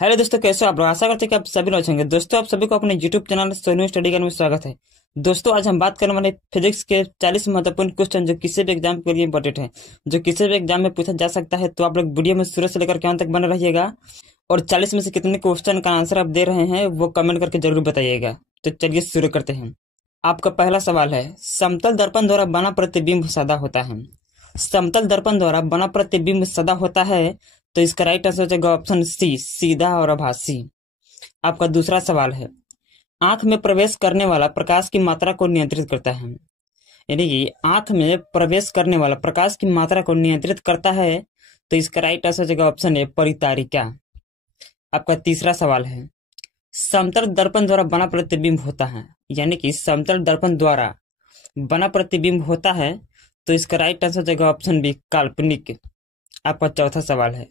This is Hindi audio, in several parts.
हेलो दोस्तों, कैसे हो आप लोग। आशा करते हैं कि आप सभी लोग अच्छे होंगे। दोस्तों, आप सभी को अपने यूट्यूब चैनल सोनू स्टडी करने में स्वागत है। दोस्तों, आज हम बात करने वाले फिजिक्स के 40 महत्वपूर्ण क्वेश्चन जो किसी भी एग्जाम के लिए इंपॉर्टेंट है, जो किसी भी एग्जाम में पूछा जा सकता है। तो आप लोग वीडियो में शुरू से लेकर के अंत तक बने रहिएगा और 40 में से कितने क्वेश्चन का आंसर आप दे रहे हैं वो कमेंट करके जरूर बताइएगा। तो चलिए शुरू करते हैं। आपका पहला सवाल है, समतल दर्पण द्वारा बना प्रतिबिंब सदा होता है। समतल दर्पण द्वारा बना प्रतिबिंब सदा होता है, तो इसका राइट आंसर हो जाएगा ऑप्शन सी, सीधा और आभासी। आपका दूसरा सवाल है, आंख में प्रवेश करने वाला प्रकाश की मात्रा को नियंत्रित करता है। यानी कि आंख में प्रवेश करने वाला प्रकाश की मात्रा को नियंत्रित करता है, तो इसका राइट आंसर हो जाएगा ऑप्शन ए, परितारिका। आपका तीसरा सवाल है, समतल दर्पण द्वारा बना प्रतिबिंब होता है। यानी कि समतल दर्पण द्वारा बना प्रतिबिंब होता है, तो इसका राइट आंसर हो जाएगा ऑप्शन बी, काल्पनिक। आपका चौथा सवाल है,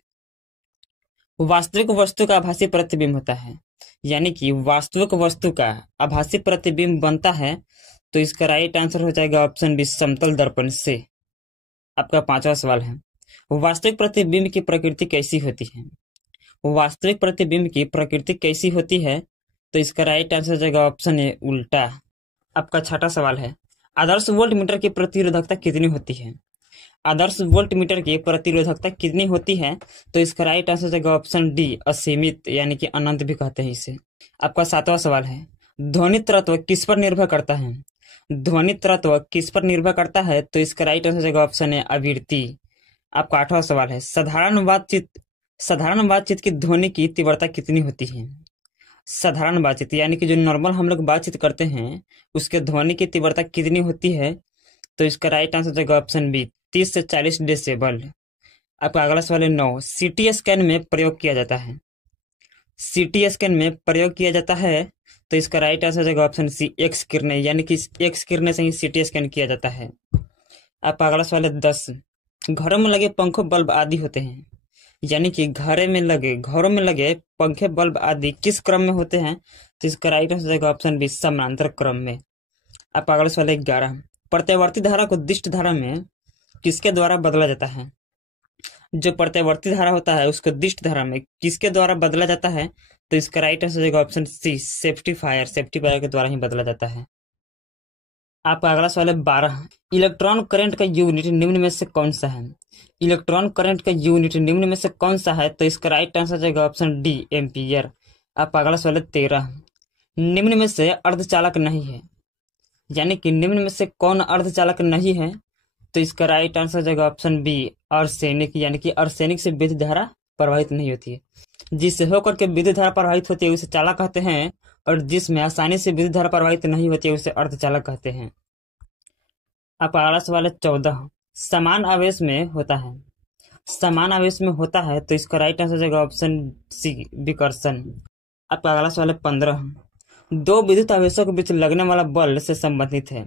वास्तविक वस्तु का आभासी प्रतिबिंब होता है। यानी कि वास्तविक वस्तु का आभासी प्रतिबिंब बनता है, तो इसका राइट आंसर हो जाएगा ऑप्शन बी, समतल दर्पण से। आपका पांचवा सवाल है, वास्तविक प्रतिबिंब की प्रकृति कैसी होती है। वास्तविक प्रतिबिंब की प्रकृति कैसी होती है, तो इसका राइट आंसर हो जाएगा ऑप्शन ए, उल्टा। आपका छठा सवाल है, आदर्श वोल्ट मीटर की प्रतिरोधकता कितनी होती है। आदर्श वोल्ट मीटर की प्रतिरोधकता कितनी होती है, तो इसका राइट आंसर हो जाएगा ऑप्शन डी, असीमित, यानी कि अनंत भी कहते हैं इसे। आपका सातवां सवाल है, ध्वनि तत्व किस पर निर्भर करता है। ध्वनि तत्व किस पर निर्भर करता है, तो इसका राइट आंसर हो जाएगा ऑप्शन ए, आवृत्ति। आपका आठवां सवाल है, साधारण बातचीत की ध्वनि की तीव्रता कितनी होती है। साधारण बातचीत यानी कि जो नॉर्मल हम लोग बातचीत करते हैं, उसके ध्वनि की तीव्रता कितनी होती है, तो इसका राइट आंसर हो जाएगा ऑप्शन बी, 30 से 40 डेसिबल। आपका अगला सवाल है 9, सीटी स्कैन में प्रयोग किया जाता है। सीटी स्कैन में प्रयोग किया जाता है, तो इसका राइट आंसर हो जाएगा ऑप्शन सी, एक्स किरणें, यानी कि एक्स किरणें से ही सीटी स्कैन किया जाता है। आपका अगला सवाल है 10, घरों में लगे पंखों बल्ब आदि होते हैं। यानी कि घरों में लगे पंखे बल्ब आदि किस क्रम में होते हैं, तो इसका राइट आंसर हो जाएगा ऑप्शन बी, समानांतर क्रम में। आपका अगला सवाल है 11, प्रत्यावर्ती धारा को दिष्ट धारा में किसके द्वारा बदला जाता है। जो प्रत्यावर्ती धारा होता है उसको दिष्ट धारा में किसके द्वारा बदला जाता है, तो इसका राइट आंसर हो जाएगा ऑप्शन सी, सेफ्टी फायर के द्वारा ही बदला जाता है। आपका अगला सवाल है 12, इलेक्ट्रॉन करंट का यूनिट निम्न में से कौन सा है। इलेक्ट्रॉन करंट का यूनिट निम्न में से कौन सा है, तो इसका राइट आंसर हो जाएगा ऑप्शन डी, एम्पियर। आपका अगला सवाल है 13, निम्न में से अर्धचालक नहीं है। यानी कि निम्न में से कौन अर्धचालक नहीं है, तो इसका राइट आंसर हो जाएगा ऑप्शन बी, अर्सेनिक। यानी कि अर्सेनिक से विद्युत धारा प्रवाहित नहीं होती है। जिससे होकर के विद्युत धारा प्रवाहित होती है उसे चालक कहते हैं, और जिसमें आसानी से विद्युत धारा प्रवाहित नहीं होती है उसे अर्धचालक कहते हैं। आपका अगला सवाल है 14, समान आवेश में होता है। समान आवेश में होता है, तो इसका राइट आंसर हो जाएगा ऑप्शन सी, विकर्षण। आपका अगला सवाल है 15, दो विद्युत आवेशों के बीच लगने वाला बल से संबंधित है।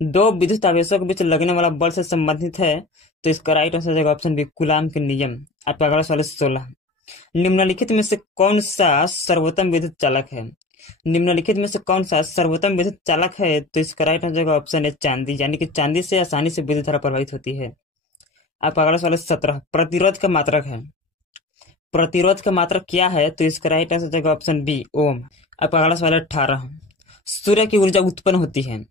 दो विद्युत आवेशों के बीच लगने वाला बल से संबंधित है, तो इसका राइट आंसर हो जाएगा ऑप्शन बी, कूलाम के नियम। आपका अगला सवाल है 16, निम्नलिखित में से कौन सा सर्वोत्तम विद्युत चालक है। निम्नलिखित में से कौन सा सर्वोत्तम विद्युत चालक है, तो इसका राइट आंसर हो जाएगा ऑप्शन है चांदी। यानी कि चांदी से आसानी से विद्युत धारा प्रवाहित होती है। आपका अगला सवाल है 17, प्रतिरोध का मात्रक है। प्रतिरोध का मात्रक क्या है, तो इसका राइट आंसर हो जाएगा ऑप्शन बी, ओम। आपका अगला सवाल है 18, सूर्य की ऊर्जा उत्पन्न होती है।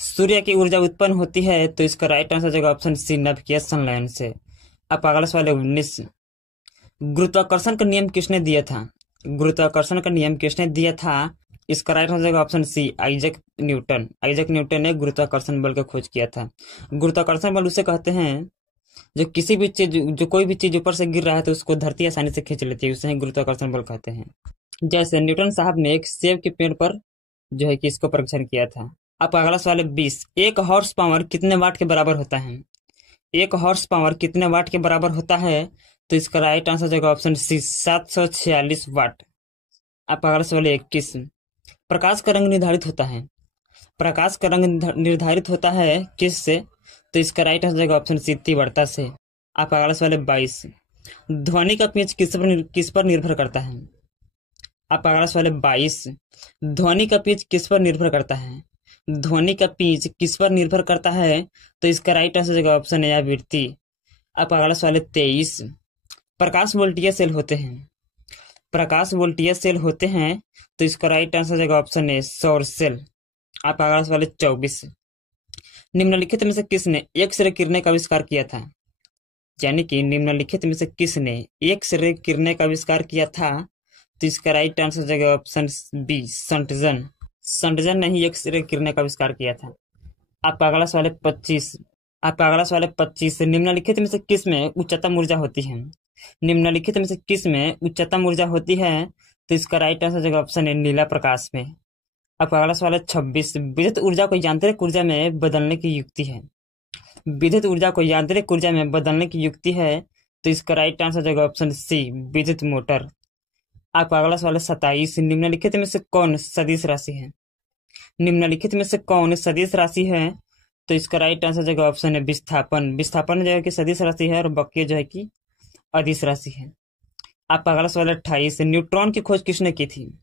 सूर्य की ऊर्जा उत्पन्न होती है, तो इसका राइट आंसर हो जाएगा ऑप्शन सी, नाभिकीय संलयन से। आपका अगला सवाल है 19, गुरुत्वाकर्षण का नियम किसने दिया था। गुरुत्वाकर्षण का नियम किसने दिया था, इसका राइट आंसर हो जाएगा option C, Isaac Newton. Isaac Newton ने गुरुत्वाकर्षण बल का खोज किया था। गुरुत्वाकर्षण बल उसे कहते हैं जो किसी भी चीज, जो कोई भी चीज ऊपर से गिर रहा है तो उसको धरती आसानी से खींच लेती है, उसे ही गुरुत्वाकर्षण बल कहते हैं। जैसे न्यूटन साहब ने एक सेब के पेड़ पर जो है कि इसको परीक्षण किया था। आपका अगला सवाल है 20, एक हॉर्स पावर कितने वाट के बराबर होता है। एक हॉर्स पावर कितने वाट के बराबर होता है, तो इसका राइट आंसर हो जाएगा ऑप्शन सी, 746 वाट। आपका अगला सवाल है 21, प्रकाश का रंग निर्धारित होता है। प्रकाश का रंग निर्धारित होता है किससे, तो इसका राइट आंसर हो जाएगा ऑप्शन सी, तीव्रता से। आपका अगला सवाल है 22, ध्वनि का पिच किस पर निर्भर करता है। आपका अगला सवाल है 22, ध्वनि का पिच किस पर निर्भर करता है। ध्वनि का पिच किस पर निर्भर करता है, तो इसका राइट आंसर हो जाएगा ऑप्शन ए, आवृत्ति। आपका अगला सवाल है 23, प्रकाश वोल्टीय सेल होते हैं। प्रकाश वोल्टीय सेल होते हैं, तो इसका राइट आंसर हो जाएगा ऑप्शन ए सौर सेल। आपका अगला सवाल है 24। निम्नलिखित में से किसने एक्स रे किरणें का आविष्कार किया था? यानी कि निम्नलिखित में से किसने एक्स रे किरणें का आविष्कार किया था? तो इसका राइट आंसर हो जाएगा ऑप्शन बी संटजन। संटजन ने ही एक्स रे किरणें का आविष्कार किया था। आपका अगला सवाल है 25। आपका अगला सवाल है 25। निम्नलिखित में से किस में उच्चतम ऊर्जा होती है? निम्नलिखित में से किस में उच्चतम ऊर्जा होती है? तो इसका राइट आंसर हो जाएगा ऑप्शन है नीला प्रकाश में। आपका अगला सवाल है 26। विद्युत ऊर्जा को यांत्रिक ऊर्जा में बदलने की युक्ति है। विद्युत ऊर्जा को यांत्रिक ऊर्जा में बदलने की युक्ति है, तो इसका राइट आंसर हो जाएगा ऑप्शन सी विद्युत मोटर। आपका अगला सवाल है 27। निम्नलिखित में से कौन सदिश राशि है? निम्नलिखित में से कौन सदिश राशि है? तो इसका राइट आंसर जो ऑप्शन है विस्थापन। विस्थापन जो है कि सदिश राशि है और बक्की जो है कि अदिश राशि है। आपका अगला सवाल 28। न्यूट्रॉन की खोज किसने की थी?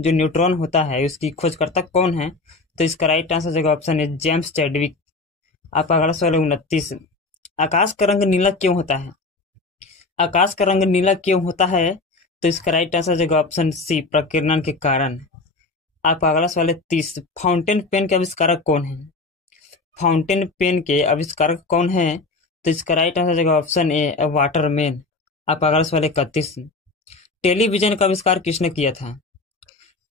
जो न्यूट्रॉन होता है उसकी खोजकर्ता कौन है? तो इसका राइट आंसर जो ऑप्शन है जेम्स चैडविक। आपका अगला सवाल 29। आकाश का रंग नीला क्यों होता है? आकाश का रंग नीला क्यों होता है? तो इसका राइट आंसर जो ऑप्शन सी प्रकीर्णन के कारण। आपका अगला सवाल है 30। फाउंटेन पेन के आविष्कारक कौन है? फाउंटेन पेन के आविष्कारक कौन है? तो इसका राइट आंसर जगह ऑप्शन ए वाटरमैन। आपका अगला सवाल है 31। टेलीविजन का आविष्कार किसने किया था?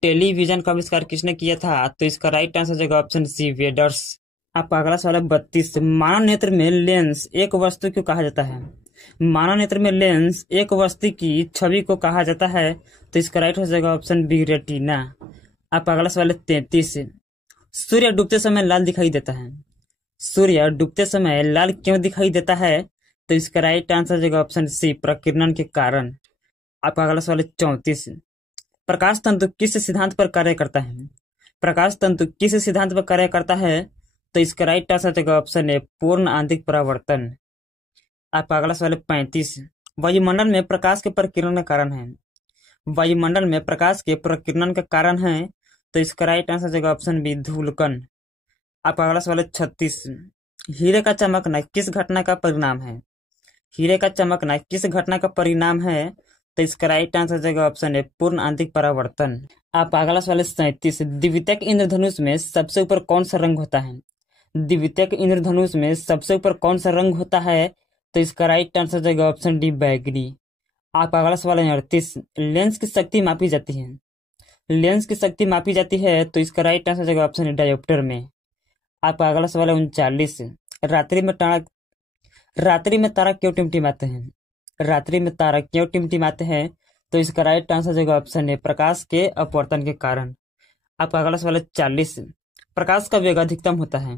टेलीविजन का आविष्कार किसने किया था? तो इसका राइट आंसर जगह ऑप्शन सी वेडर्स। आपका अगला सवाल है 32। मानव नेत्र में लेंस एक वस्तु को कहा जाता है? मानव नेत्र में लेंस एक वस्तु की छवि को कहा जाता है, तो इसका राइट आंसर जगह ऑप्शन बी रेटिना। आपका अगला सवाल है 33। सूर्य डूबते समय लाल दिखाई देता है? सूर्य डूबते समय लाल क्यों दिखाई देता है? तो इसका राइट आंसर जगह ऑप्शन सी प्रकीर्णन के कारण। आपका अगला सवाल है 34। प्रकाश तंतु किस सिद्धांत पर कार्य करता है? प्रकाश तंतु किस सिद्धांत पर कार्य करता है? तो इसका राइट आंसर जगह ऑप्शन है पूर्ण आंतरिक परावर्तन। आपका अगला सवाल है 35। वायुमंडल में प्रकाश के प्रकीर्णन का कारण है? वायुमंडल में प्रकाश के प्रकीर्णन का कारण है, तो इसका राइट आंसर जगह ऑप्शन बी धूलकण। आपका अगला सवाल है 36। हीरे का चमकना किस घटना का परिणाम है? हीरे का चमकना किस घटना का परिणाम है? तो इसका राइट आंसर जगह ऑप्शन है पूर्ण आंतरिक परावर्तन। आपका अगला सवाल है 37। द्वितीयक इंद्रधनुष में सबसे ऊपर कौन सा रंग होता है? द्वितीयक इंद्रधनुष में सबसे ऊपर कौन सा रंग होता है? तो इसका राइट आंसर जगह ऑप्शन डी बैगनी। आपका अगला सवाल है 38। लेंस की शक्ति मापी जाती है? लेंस की शक्ति मापी जाती है, तो इसका राइट आंसर जगह ऑप्शन है डायोप्टर में। आपका अगला सवाल है 39। रात्रि में तारा क्यों टिमटिमाते हैं? रात्रि में तारा क्यों टिमटिमाते हैं? तो इसका राइट आंसर जगह ऑप्शन है प्रकाश के अपवर्तन के कारण। आपका अगला सवाल है 40। प्रकाश का वेग अधिकतम होता है?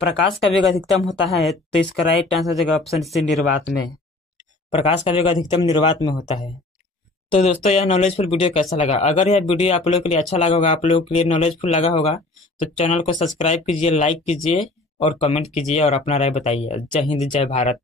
प्रकाश का वेग अधिकतम होता है, तो इसका राइट आंसर जगह ऑप्शन सी निर्वात में। प्रकाश का वेग अधिकतम निर्वात में होता है। तो दोस्तों यह नॉलेजफुल वीडियो कैसा लगा? अगर यह वीडियो आप लोगों के लिए अच्छा लगा होगा, आप लोगों के लिए नॉलेजफुल लगा होगा, तो चैनल को सब्सक्राइब कीजिए, लाइक कीजिए और कमेंट कीजिए और अपना राय बताइए। जय हिंद, जय भारत।